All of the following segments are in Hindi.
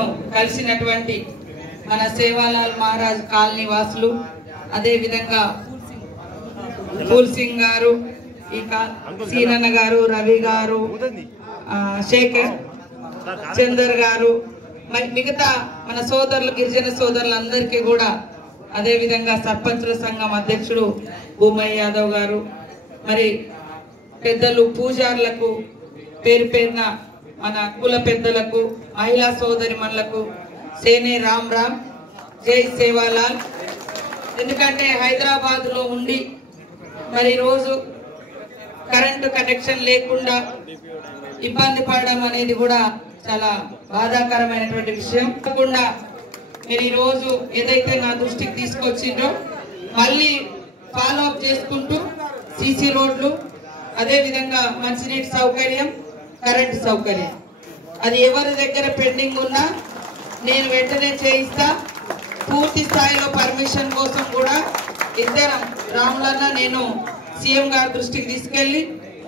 నన్ను కలిసినటువంటి మన సేవాలాల్ మహారాజ్ కాలనీ వాసులు, అదే విధంగా ఫూల్ సింగ్ గారు, ఈ సీనన్న గారు, రవి గారు, శేఖర్ చందర్ గారు, మిగతా మన సోదరులు గిరిజన సోదరులందరికీ కూడా, అదే విధంగా సర్పంచుల సంఘం అధ్యక్షుడు భూమయ్య యాదవ్ గారు, మరి పెద్దలు పూజారులకు, పేరు పేరున మన కుల పెద్దలకు, మహిళా సోదరి మనులకు సేనే రామ్ రామ్, జై సేవాలాల్. ఎందుకంటే హైదరాబాద్ లో ఉండి మరి రోజు కరెంటు కనెక్షన్ లేకుండా ఇబ్బంది పడడం అనేది కూడా చాలా బాధాకరమైనటువంటి విషయం. కాకుండా మీరు ఈ రోజు ఏదైతే నా దృష్టికి తీసుకొచ్చిండ్రో మళ్ళీ ఫాలో అప్ చేసుకుంటూ సీసీ రోడ్లు, అదే విధంగా మంచినీటి సౌకర్యం, కరెంటు సౌకర్యం, అది ఎవరి దగ్గర పెండింగ్ ఉన్నా నేను వెంటనే చేయిస్తా. పూర్తి స్థాయిలో పర్మిషన్ కోసం కూడా ఇద్దరం రాములన్న నేను సీఎం గారి దృష్టికి తీసుకెళ్లి,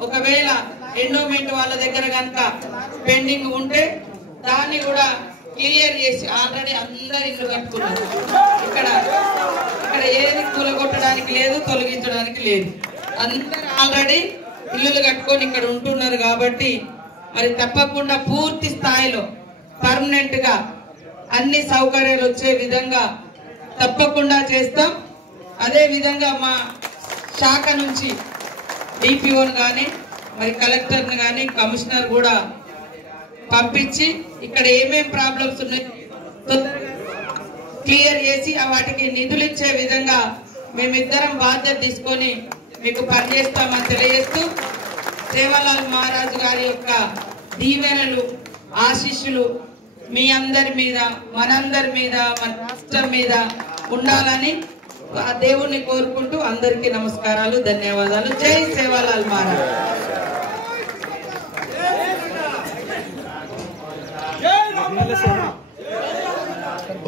ఒకవేళ ఎండోమెంట్ వాళ్ళ దగ్గర కనుక పెండింగ్ ఉంటే దాన్ని కూడా క్లియర్ చేసి, ఆల్రెడీ అందరు ఇల్లు కట్టుకున్నారు. ఇక్కడ ఏది కూలగొట్టడానికి లేదు, తొలగించడానికి లేదు. అందరు ఆల్రెడీ ఇల్లులు కట్టుకొని ఇక్కడ ఉంటున్నారు. కాబట్టి మరి తప్పకుండా పూర్తి స్థాయిలో పర్మనెంట్ గా అన్ని సౌకర్యాలు వచ్చే విధంగా తప్పకుండా చేస్తాం. అదే విధంగా మా శాఖ నుంచి డిపిఓను కానీ, మరి కలెక్టర్ని కానీ, కమిషనర్ కూడా పంపించి ఇక్కడ ఏమేం ప్రాబ్లమ్స్ ఉన్నాయి క్లియర్ చేసి వాటికి నిధులు ఇచ్చే విధంగా మేమిద్దరం బాధ్యత తీసుకొని మీకు పనిచేస్తామని తెలియజేస్తూ, సేవాలాల్ మహారాజు గారి యొక్క దీవెనలు, ఆశీస్సులు మీ అందరి మీద, మనందరి మీద, మన రాష్ట్రం మీద ఉండాలని ఆ దేవుణ్ణి కోరుకుంటూ అందరికీ నమస్కారాలు, ధన్యవాదాలు. జై సేవాలాల్ మహారాజ్.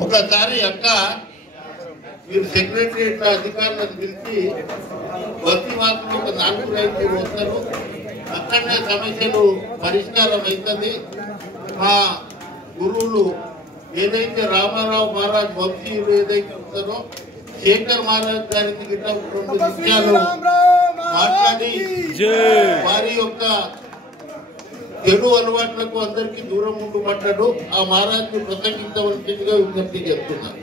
ఒకసారి అక్క మీరు సెక్రటరియట్ అధికారులను పిలిచి బస్తీ మాత్రం ఒక 4 వస్తారు, అక్కడనే సమస్యలు పరిష్కారం అవుతుంది. మా గురువులు ఏదైతే రామారావు మహారాజ్ వంశీయులు ఏదైతే ఉంటారో శేఖర్ మహారాజ్ గారికి గిట్ట 2 విషయాలు మాట్లాడి వారి యొక్క చెడు అలవాట్లకు అందరికీ దూరం ఉండుమంటాడు. ఆ మహారాజు ప్రసంగించవలసిందిగా విజ్ఞప్తి చేస్తున్నారు.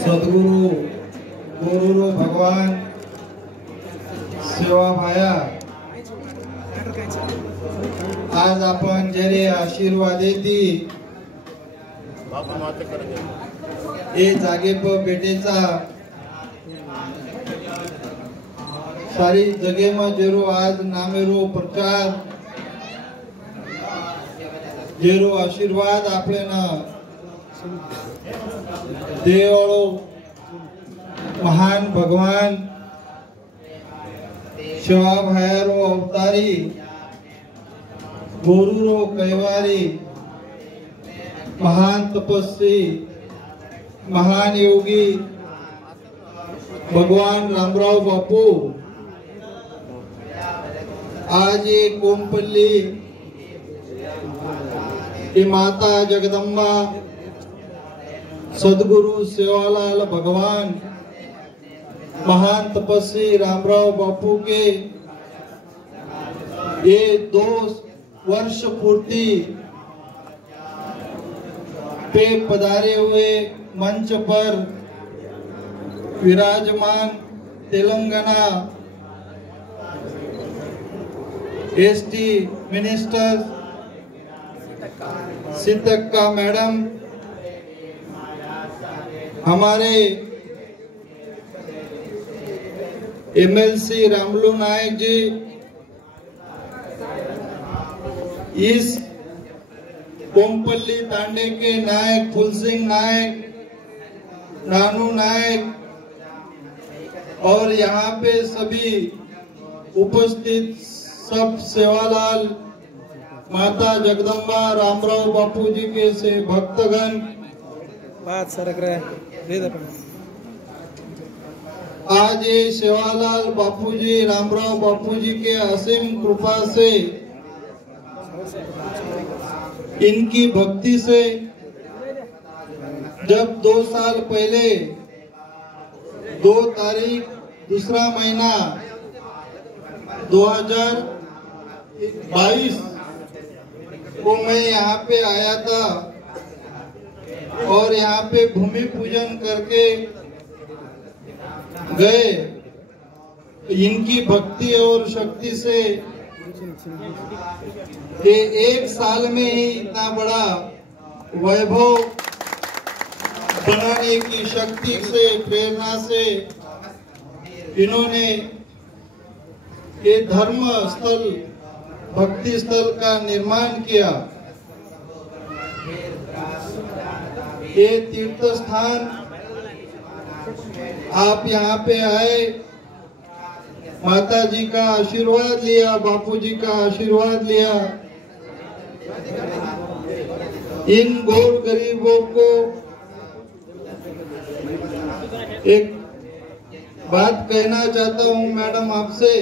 सदगुरु गुरु भगवान सेवा भाया आज आपण जरे आशीर्वाद दी हे जागे भेटेचा सारी जगे में जेरो आज नामेरो प्रचार जेरो आशीर्वाद आपले ना देवळो महान भगवान शिवा भायारो अवतारी गुरुरो कैवारी महान तपस्वी महान योगी भगवान रामराव बापू आज ये कोमपल्ली की माता जगदम्बा सदगुरु सेवालाल भगवान महान तपस्वी रामराव बापू के ये 2 वर्ष पूर्ति पे पधारे हुए मंच पर विराजमान Telangana ST minister Seethakka madam, हमारे एमएलसी रामलू नायक जी, इस कोमपल्ली तांडे के नायक फूल सिंह नायक, नानू नायक और यहाँ पे सभी उपस्थित सब सेवालाल माता जगदम्बा रामराव बापू जी के से भक्तगण बात सरक रहा है। आज ये सेवालाल बापूजी, रामराव बापूजी के असीम कृपा से, इनकी भक्ति से, जब 2 साल पहले 2 तारीख दूसरा महीना 2022 को मैं यहाँ पे आया था और यहाँ पे भूमि पूजन करके गए। इनकी भक्ति और शक्ति से ये 1 साल में ही इतना बड़ा वैभव बनाने की शक्ति से, प्रेरणा से इन्होंने ये धर्म स्थल, भक्ति स्थल का निर्माण किया। ये तीर्थ स्थान आप यहाँ पे आए, माता जी का आशीर्वाद लिया, बापूजी का आशीर्वाद लिया। इन गौर गरीबों को एक बात कहना चाहता हूँ मैडम आपसे,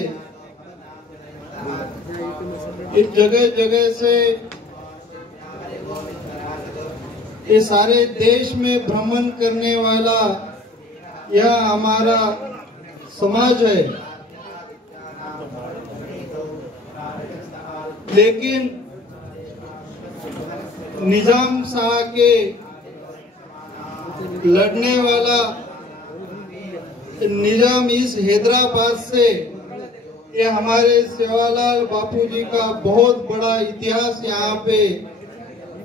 इस जगह जगह से ये सारे देश में भ्रमण करने वाला यह हमारा समाज है, लेकिन निजाम शाह के लड़ने वाला निजाम इस हैदराबाद से, ये हमारे सेवालाल बापूजी का बहुत बड़ा इतिहास यहाँ पे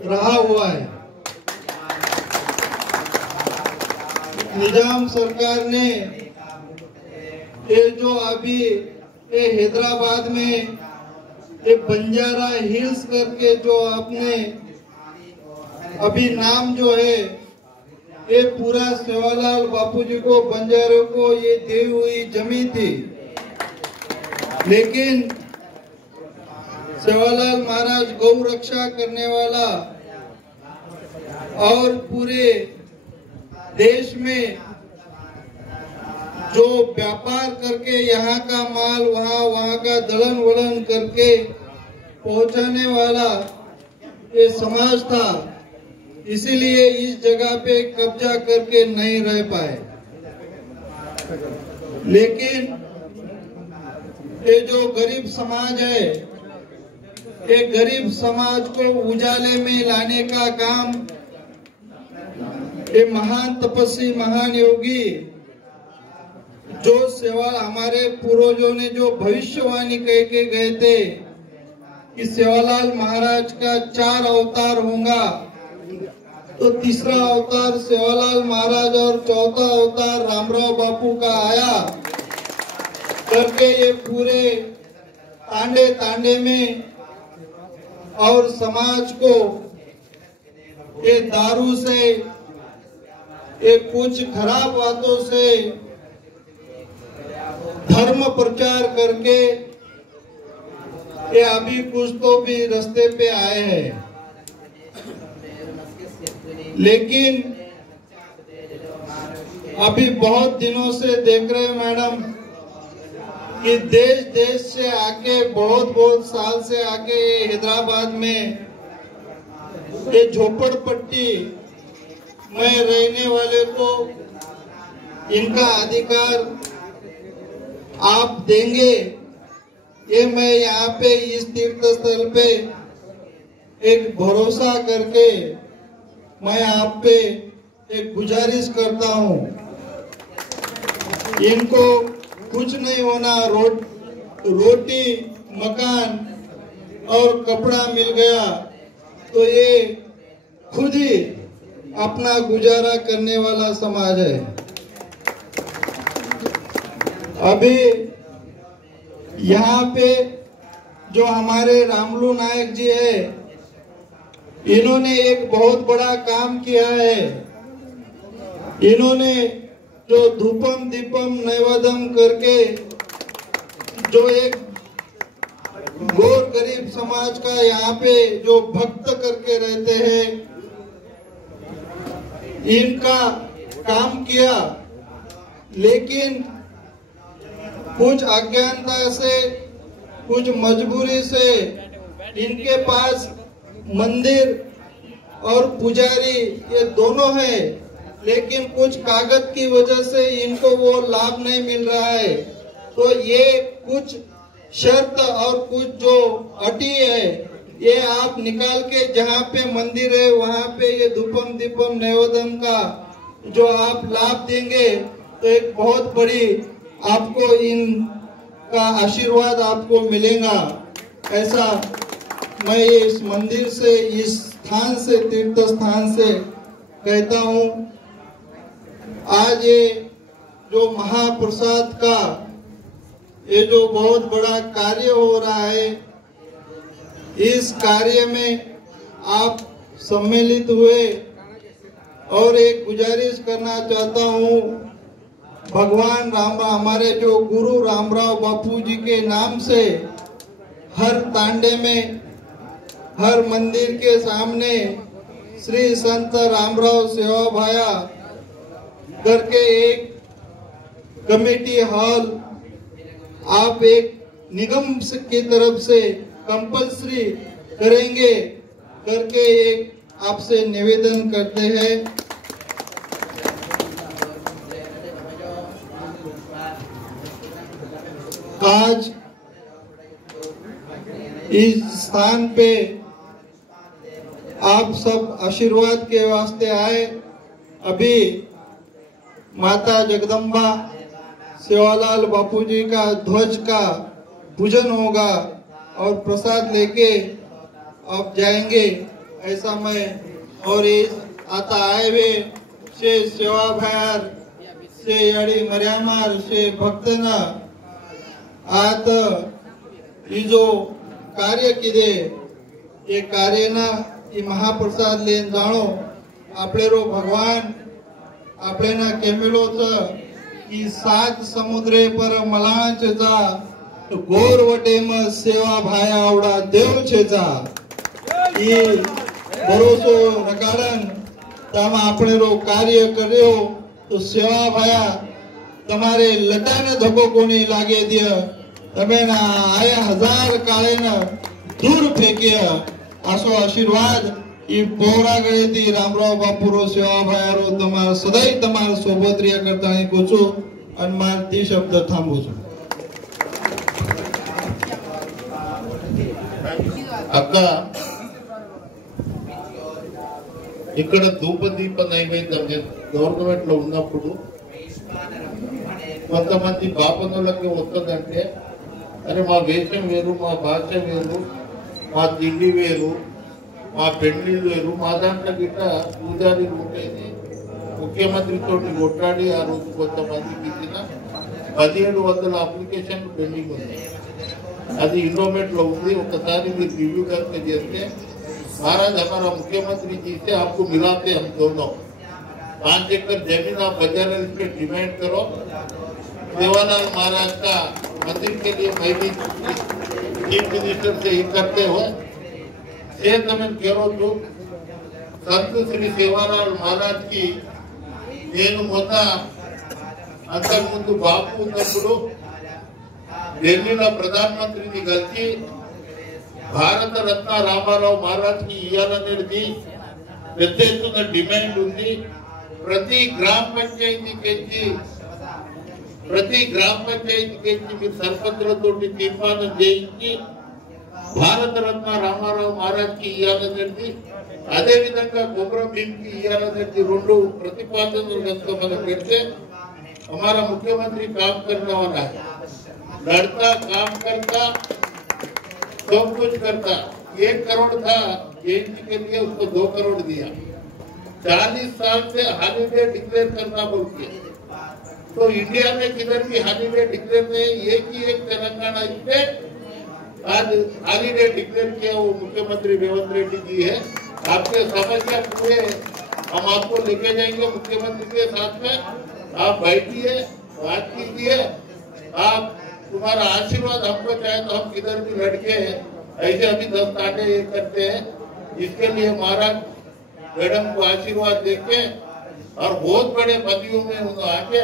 रहा हुआ है। निजाम सरकार ने ये जो अभी ये हैदराबाद में ये बंजारा हिल्स करके जो आपने अभी नाम जो है, ये पूरा सेवालाल बापूजी को, बंजारों को ये दी हुई जमीन थी, लेकिन सेवालाल महाराज गौ रक्षा करने वाला और पूरे देश में जो व्यापार करके यहाँ का माल वहाँ का दलन वलन करके पहुँचाने वाला ये समाज था, इसीलिए इस जगह पे कब्जा करके नहीं रह पाए। लेकिन ये जो गरीब समाज है, ये गरीब समाज को उजाले में लाने का काम ये महान तपस्वी, महान योगी जो सेवा हमारे पूर्वजों ने जो भविष्यवाणी कह के गए थे कि सेवालाल महाराज का 4 अवतार होगा, तो तीसरा अवतार सेवालाल महाराज और चौथा अवतार रामराव बापू का आया करके ये पूरे तांडे तांडे में और समाज को ये दारू से, ये कुछ खराब बातों से धर्म प्रचार करके ये अभी कुछ तो भी रास्ते पे आए हैं। लेकिन अभी बहुत दिनों से देख रहे हैं मैडम कि देश देश से आके, बहुत साल से आके हैदराबाद में ये झोपड़पट्टी में रहने वाले को इनका अधिकार आप देंगे, ये मैं यहाँ पे इस तीर्थ स्थल पे एक भरोसा करके मैं आप पे एक गुजारिश करता हूँ। इनको कुछ नहीं होना, रोटी, मकान और कपड़ा मिल गया तो ये खुद ही अपना गुजारा करने वाला समाज है। अभी यहाँ पे जो हमारे रामलू नायक जी है, इन्होंने एक बहुत बड़ा काम किया है। इन्होंने जो धूपम दीपम नैवेद्यम करके जो एक गौर गरीब समाज का यहाँ पे जो भक्त करके रहते हैं, इनका काम किया, लेकिन कुछ अज्ञानता से, कुछ मजबूरी से इनके पास मंदिर और पुजारी ये दोनों है, लेकिन कुछ कागज की वजह से इनको वो लाभ नहीं मिल रहा है। तो ये कुछ शर्त और कुछ जो अटी है ये आप निकाल के जहाँ पे मंदिर है वहाँ पे ये धूपम दीपम नैवेद्यम का जो आप लाभ देंगे तो एक बहुत बड़ी आपको इनका आशीर्वाद आपको मिलेगा। ऐसा मैं इस मंदिर से, इस स्थान से, तीर्थ स्थान से कहता हूँ। आज ये जो महाप्रसाद का ये जो बहुत बड़ा कार्य हो रहा है, इस कार्य में आप सम्मिलित हुए और एक गुजारिश करना चाहता हूँ, भगवान राम, हमारे जो गुरु रामराव बापू जी के नाम से हर तांडे में, हर मंदिर के सामने श्री संत रामराव सेवा भाया करके एक कमेटी हॉल आप एक निगम की तरफ से कंपल्सरी करेंगे करके एक आपसे निवेदन करते हैं। आज इस स्थान पे आप सब आशीर्वाद के वास्ते आए। अभी माता जगदम्बा सेवालाल बापूजी का ध्वज का पूजन होगा और प्रसाद लेके आप जाएंगे, ऐसा मैं और इस आता आए हुए से सेवा भायर से याडी मर्यामार से भक्तना आत ये जो कार्य किदे ये कार्य ना ये महाप्रसाद लेन जाणो आपले रो भगवान आपले ना केमेलो की 7 समुद्रे पर मलाण छेचा गोर वटे में सेवा भाया आवड़ा देव छेचा ये भरोसो रकाड़न तम आपणे रो कार्य कर्यो तो सेवा भाया तमारे लटाने धक्को कोनी लागे दिया तमे ना आया 1000 काळे ना दूर फेंकिया आसो आशीर्वाद ई पोरा गळे ती रामराव बापूरो सेवा भायारो तमार सदाई तमार सोबत रिया करता कोचो अन मार ती शब्द थांबू छो। అక్క ఇక్కడ ధూపదీప నైవేద్యం గవర్నమెంట్ లో ఉన్నప్పుడు కొంతమంది బాపనులకి వస్తుందంటే అరే మా వేషం వేరు, మా భాష వేరు, మా తిండి వేరు, మా పెళ్లిళ్ళు వేరు, మా దాంట్లో గిట్ట పూజారి ఉండేది ముఖ్యమంత్రి తోటి కొట్లాడి ఆ రోజు కొంతమందికి ఇచ్చిన 1700 అప్లికేషన్లు పెండింగ్ ఉన్నాయి. అది इंडोमेट లో ఉంది. ఒకసారి మీరు రివ్యూ करके देखते महाराज हमारा मुख्यमंत्री जी से आपको मिलाते हम दोनों 5 एकड़ जमीन आप बाजार पे डिमांड करो। सेवालाल महाराज का मंदिर के लिए मैं भी चीफ मिनिस्टर से ये करते हुए मैं कहो तो संत श्री सेवालाल महाराज की నేను మొన్న అంతకుముందు బాపు ఉన్నప్పుడు ఢిల్లీలో ప్రధానమంత్రిని కలిసి భారత రత్న రామారావు మహారాజ్ కి ఇవ్వాలనేది పెద్ద ఎత్తున డిమాండ్ ఉంది. ప్రతి గ్రామ పంచాయతీకి మీరు సర్పంచులతో తీర్మానం చేయించి భారత రత్న రామారావు మహారాజ్ కి ఇవ్వాలనేది, అదే విధంగా కొమరం భీమ్ की इयालनेది రెండు ప్రతిపాదనలు కనుక మనం పెడితే हमारा मुख्यमंत्री काम करने वाला है, लड़ता काम करता सब कुछ करता। 1 करोड़ था जेएनजी के लिए, उसको 2 करोड़ दिया। 40 साल से हॉलीडे डिक्लेयर करना बोलते, तो इंडिया में किधर भी हॉलीडे डिक्लेयर नहीं, एक ही एक तेलंगाना स्टेट आज हॉलीडे डिक्लेयर किया, वो मुख्यमंत्री रेवंत रेड्डी जी है। आपके समस्या पूरे हम आपको लेके जाएंगे मुख्यमंत्री के साथ में, आप बैठिए बात कीजिए, आप तुम्हारा आशीर्वाद हमको चाहे तो हम किधर भी लड़के ऐसे अभी 10 तांडे करते हैं। इसके लिए महाराज मैडम को आशीर्वाद देके और बहुत बड़े पदवियों में उनको आके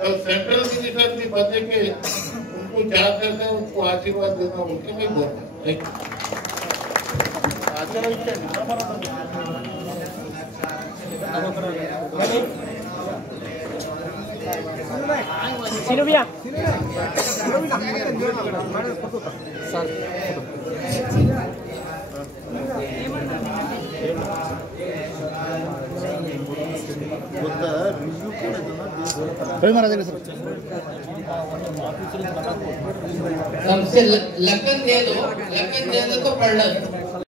कल सेंट्रल मिनिस्टर भी बनने के उनको चाह करते हैं, उनको आशीर्वाद देना उनके मैं बोल रहा सबसे लखन दे दो तो पढ़ लो।